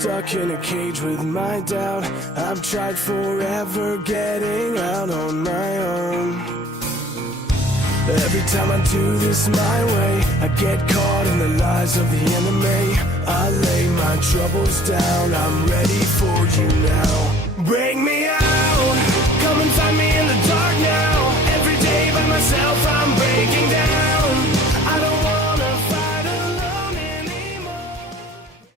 stuck in a cage with my doubt. I've tried forever getting out on my own. Every time I do this my way, I get caught in the lies of the enemy. I lay my troubles down, I'm ready for you now. Bring me out, come and find me in the dark now. Every day by myself I'm breaking down.